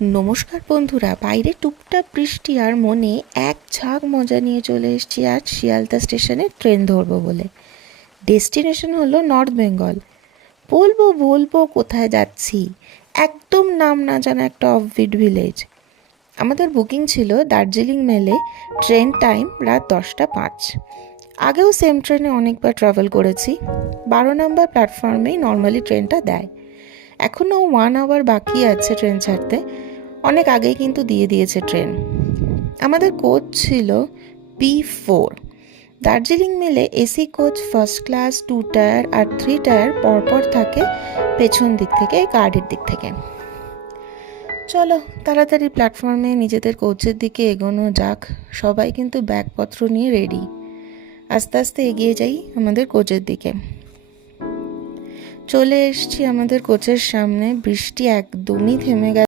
নমস্কার বন্ধুরা, বাইরে টুপটাপ বৃষ্টি আর মনে এক ঝাঁক মজা নিয়ে চলে এসেছি আজ শিয়ালদা স্টেশনে ট্রেন ধরবো বলে। ডেস্টিনেশন হলো নর্থ বেঙ্গল। বলবো বলবো কোথায় যাচ্ছি, একদম নাম না জানা একটা অফবিট ভিলেজ। আমাদের বুকিং ছিল দার্জিলিং মেলে, ট্রেন টাইম রাত 10টা 5। আগেও সেম ট্রেনে অনেকবার ট্রাভেল করেছি। 12 নম্বর প্ল্যাটফর্মেই নর্মালি ট্রেনটা দেয়। এখনও 1 আওয়ার বাকি আছে ট্রেন ছাড়তে। অনেক আগেই কিন্তু দিয়ে দিয়েছে ট্রেন। আমাদের কোচ ছিল B4। দার্জিলিং মেলে AC coach first class, 2 tier আর 3 টায়ার পরপর থাকে পেছন দিক থেকে, গাড়ির দিক থেকে। চলো তাড়াতাড়ি প্ল্যাটফর্মে নিজেদের কোচের দিকে এগোনো যাক। সবাই কিন্তু ব্যাগপত্র নিয়ে রেডি। আস্তে আস্তে এগিয়ে যাই আমাদের কোচের দিকে। চলে এসছি আমাদের কোচের সামনে। বৃষ্টি একদমই থেমে গেছে।